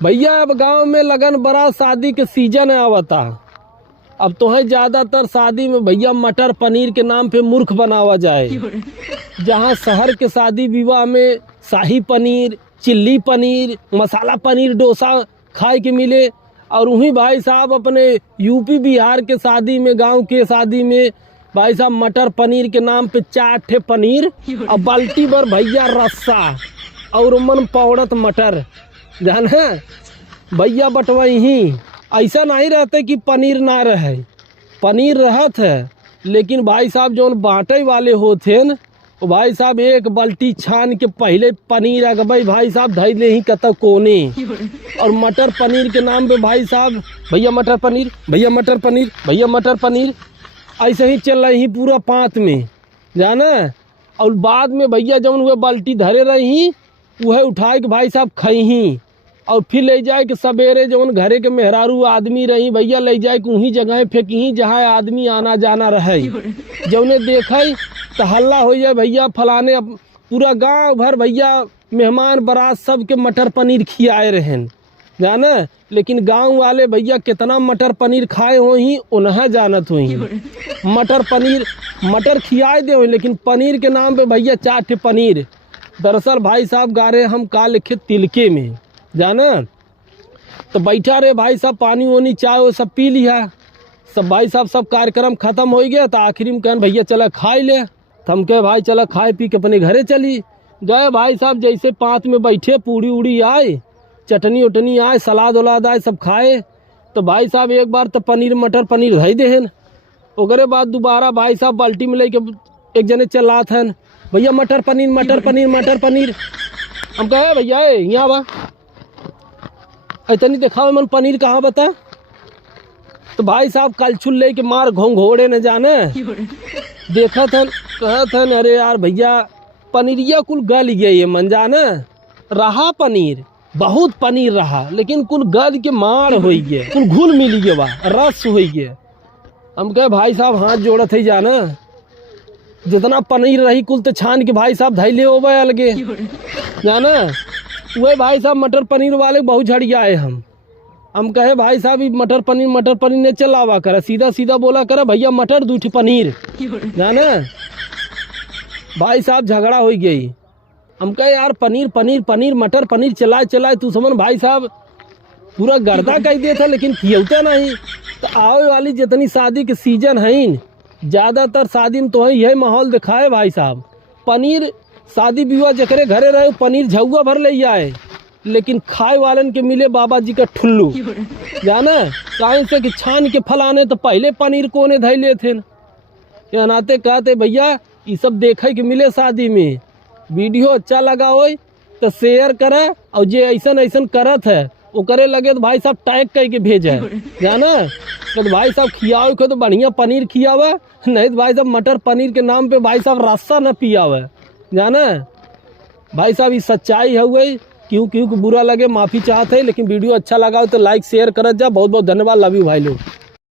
भैया अब गांव में लगन बड़ा शादी के सीजन है आवता। अब तो है ज्यादातर शादी में भैया मटर पनीर के नाम पे मूर्ख बनावा जाए। जहां शहर के शादी विवाह में शाही पनीर, चिल्ली पनीर, मसाला पनीर डोसा खाए के मिले, और वहीं भाई साहब अपने यूपी बिहार के शादी में, गांव के शादी में भाई साहब मटर पनीर के नाम पे 4 ठे पनीर और बाल्टी भर भैया रस्सा और मन पौड़त मटर जाना भैया बटवाई ही। ऐसा नहीं रहते कि पनीर ना रहे, पनीर रहत है, लेकिन भाई साहब जो बांटे वाले होते न तो भाई साहब एक बाल्टी छान के पहले पनीर अगबई भाई साहब धई ले ही कत कोने। और मटर पनीर के नाम पे भाई साहब भैया मटर पनीर, भैया मटर पनीर, भैया मटर पनीर ऐसे ही चल रही पूरा पाँत में जाना। और बाद में भैया जब वह बाल्टी धरे रही वह उठाए के भाई साहब खई ही, और फिर ले जाए कि सवेरे जौन घरे के मेहरारू आदमी रही भैया ले जाए कि वहीं जगह फेंकी जहाँ आदमी आना जाना रहे। जौने देखे तो हल्ला हो जाए भैया फलाने पूरा गांव भर भैया मेहमान बारात सब के मटर पनीर खियाए रहें जाना। लेकिन गांव वाले भैया कितना मटर पनीर खाए हो ही उन्हें जानत हुई। मटर पनीर मटर खियाए दे हो, लेकिन पनीर के नाम पे भैया 4 ठे पनीर। दरअसल भाई साहब गारे हम का लिखे तिलके में जाना। तो बैठा रहे भाई साहब पानी वानी चाय वो सब पी लिया सब। भाई साहब सब कार्यक्रम खत्म हो गया तो आखिरी में कहन भैया चला खाए ले। तो हम कहे भाई चला खाए पी के अपने घरे चली गए। भाई साहब जैसे पाँत में बैठे पूड़ी उड़ी आए, चटनी उटनी आए, सलाद वलाद आए, सब खाए। तो भाई साहब एक बार तो पनीर मटर पनीर धई देहन। ओकरे बाद दोबारा भाई साहब बाल्टी में लेके एक जने चलात हन भैया मटर पनीर मटर पनीर मटर पनीर। हम कहे भैया यहाँ बा इतनी दिखाओ मन पनीर कहाँ बता। तो भाई साहब कलछुल ले के मार घोंघोड़े न जाने देखा था, कहा था अरे यार भैया पनीरिया कुल गल गया ये मन जाने रहा पनीर, बहुत पनीर रहा, लेकिन कुल गल के मार हो गया, कुल घुल मिल गया बा, रस हो गया। हम कहे भाई साहब हाथ जोड़त है जाना, जितना पनीर रही कुल तो छान के भाई साहब धैले हो गए अलगे जाना। वही भाई साहब मटर पनीर वाले बहुत झड़िया आए हम कहे भाई साहब मटर पनीर ने चलावा करे, सीधा सीधा बोला करे भैया मटर 2 ठे पनीर जाना। भाई साहब झगड़ा हो गई। हम कहे यार पनीर पनीर पनीर मटर पनीर चलाए चलाए तू समझ भाई साहब पूरा गर्दा कह दिया था, लेकिन खियौता नहीं। तो आवे वाली जितनी शादी के सीजन है ज़्यादातर शादी में तो है यही माहौल दिखाए भाई साहब। पनीर शादी विवाह जकरे घरे रहे पनीर झौआ भर ले आए, लेकिन खाए वालन के मिले बाबा जी का ठुल्लू जाना। कहीं से कि छान के फलाने तो पहले पनीर कोने धैले थे। ये नाते कहते भैया ये सब देखे के मिले शादी में। वीडियो अच्छा लगा हो तो शेयर करे, और जे ऐसन ऐसन करत है वो करे लगे तो भाई साहब टैग करके भेजे जाना। तो भाई साहब खियाओ को तो बढ़िया पनीर खियावे, नहीं तो भाई साहब मटर पनीर के नाम पे भाई साहब रस्सा न पियावे जाना। भाई साहब ये सच्चाई है वही, क्यों बुरा लगे माफ़ी चाहते हैं, लेकिन वीडियो अच्छा लगा हो तो लाइक शेयर करत जा। बहुत बहुत धन्यवाद, लव यू भाई लोग।